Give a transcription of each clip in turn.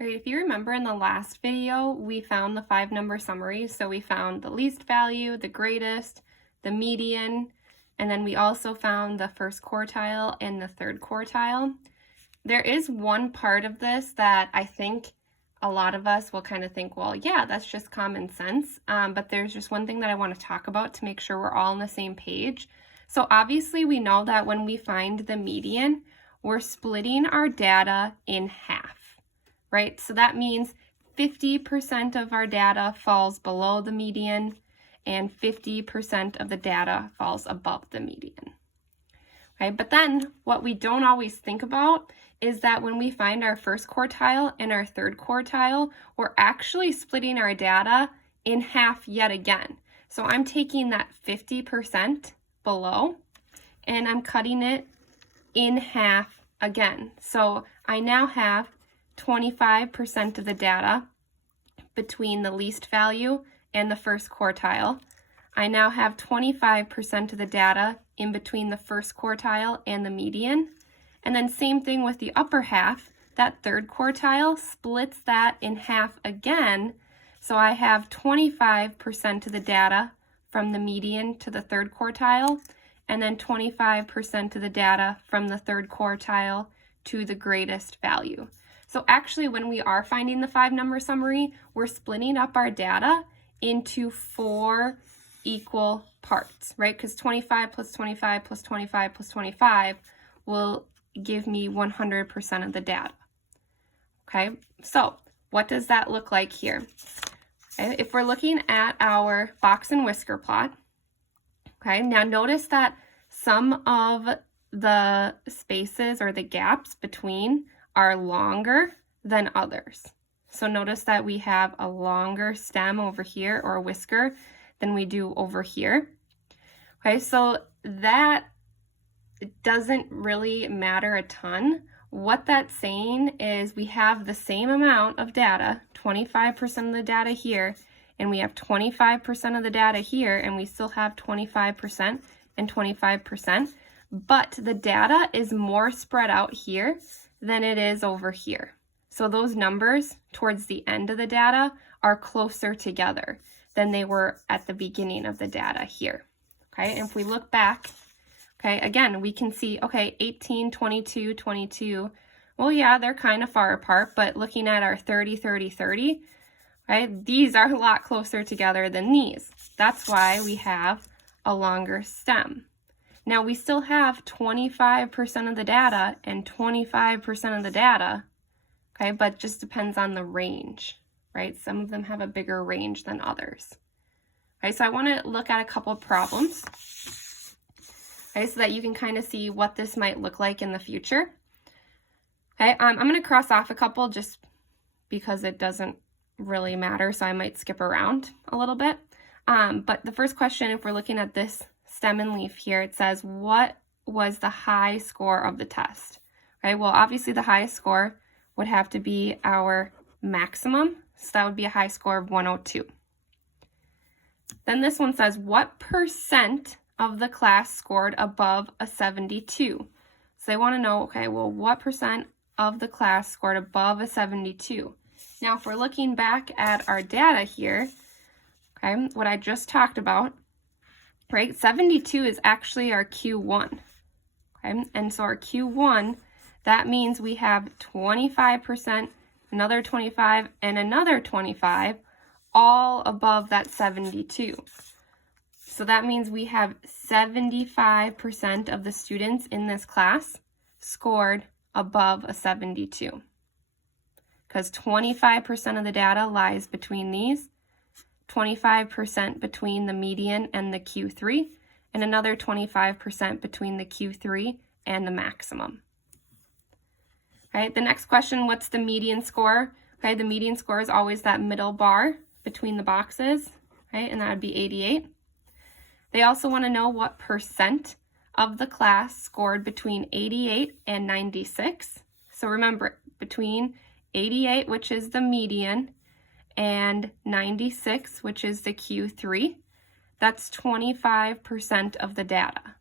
All right, if you remember in the last video, we found the 5-number summary. So we found the least value, the greatest, the median, and then we also found the first quartile and the third quartile. There is one part of this that I think a lot of us will kind of think, well, yeah, that's just common sense. But there's just one thing that I want to talk about to make sure we're all on the same page. So obviously we know that when we find the median, we're splitting our data in half. Right? So that means 50% of our data falls below the median and 50% of the data falls above the median. Right? But then what we don't always think about is that when we find our first quartile and our third quartile, we're actually splitting our data in half yet again. So I'm taking that 50% below and I'm cutting it in half again. So I now have 25% of the data between the least value and the first quartile. I now have 25% of the data in between the first quartile and the median. And then same thing with the upper half, that third quartile splits that in half again. So I have 25% of the data from the median to the third quartile, and then 25% of the data from the third quartile to the greatest value. So actually, when we are finding the 5-number summary, we're splitting up our data into 4 equal parts, right? Because 25 plus 25 plus 25 plus 25 will give me 100% of the data. Okay, so what does that look like here? Okay, if we're looking at our box and whisker plot, okay, now notice that some of the spaces or the gaps between are longer than others. So notice that we have a longer stem over here or a whisker than we do over here. Okay, so that doesn't really matter a ton. What that's saying is we have the same amount of data, 25% of the data here, and we have 25% of the data here, and we still have 25% and 25%, but the data is more spread out here than it is over here. So those numbers towards the end of the data are closer together than they were at the beginning of the data here. Okay, and if we look back, okay, again, we can see, okay, 18, 22, 22, well, yeah, they're kind of far apart, but looking at our 30, 30, 30, right, these are a lot closer together than these. That's why we have a longer stem. Now we still have 25% of the data and 25% of the data, okay, but just depends on the range, right? Some of them have a bigger range than others. Okay, so I want to look at a couple of problems, okay, so that you can kind of see what this might look like in the future. Okay, I'm going to cross off a couple just because it doesn't really matter, so I might skip around a little bit. But the first question, if we're looking at this stem and leaf here, it says, what was the high score of the test? Right, well, obviously the highest score would have to be our maximum, so that would be a high score of 102. Then this one says, what percent of the class scored above a 72? So they want to know, okay, well, what percent of the class scored above a 72? Now, if we're looking back at our data here, okay, what I just talked about, right, 72 is actually our Q1, okay, and so our Q1, that means we have 25%, another 25, and another 25, all above that 72. So that means we have 75% of the students in this class scored above a 72, because 25% of the data lies between these, 25% between the median and the Q3, and another 25% between the Q3 and the maximum. All right, the next question, what's the median score? Okay, the median score is always that middle bar between the boxes, right, and that would be 88. They also want to know what percent of the class scored between 88 and 96. So remember, between 88, which is the median, and 96, which is the Q3, that's 25% of the data.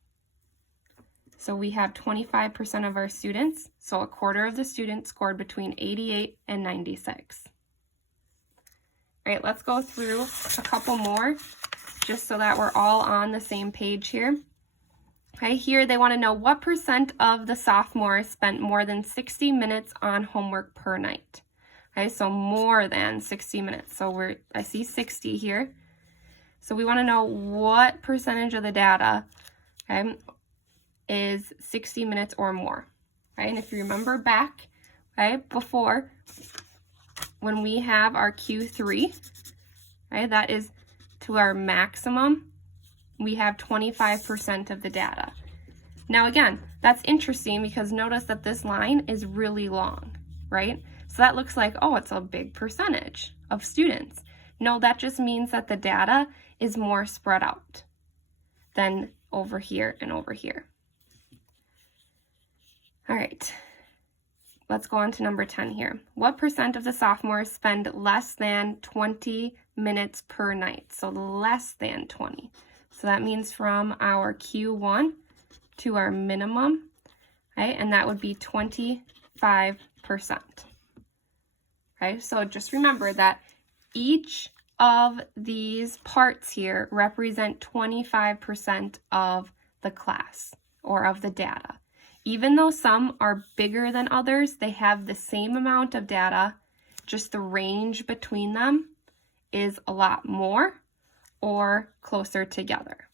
So we have 25% of our students, so a quarter of the students scored between 88 and 96. All right, let's go through a couple more just so that we're all on the same page here. Okay, here they want to know what percent of the sophomores spent more than 60 minutes on homework per night. Okay, so more than 60 minutes. So I see 60 here. So we want to know what percentage of the data, okay, is 60 minutes or more. Okay, and if you remember back, okay, before, when we have our Q3, okay, that is to our maximum, we have 25% of the data. Now again, that's interesting because notice that this line is really long, right? So that looks like, oh, it's a big percentage of students. No, that just means that the data is more spread out than over here and over here. All right, let's go on to number 10 here. What percent of the sophomores spend less than 20 minutes per night? So less than 20. So that means from our Q1 to our minimum, right? And that would be 25%. Okay, so just remember that each of these parts here represent 25% of the class or of the data. Even though some are bigger than others, they have the same amount of data, just the range between them is a lot more or closer together.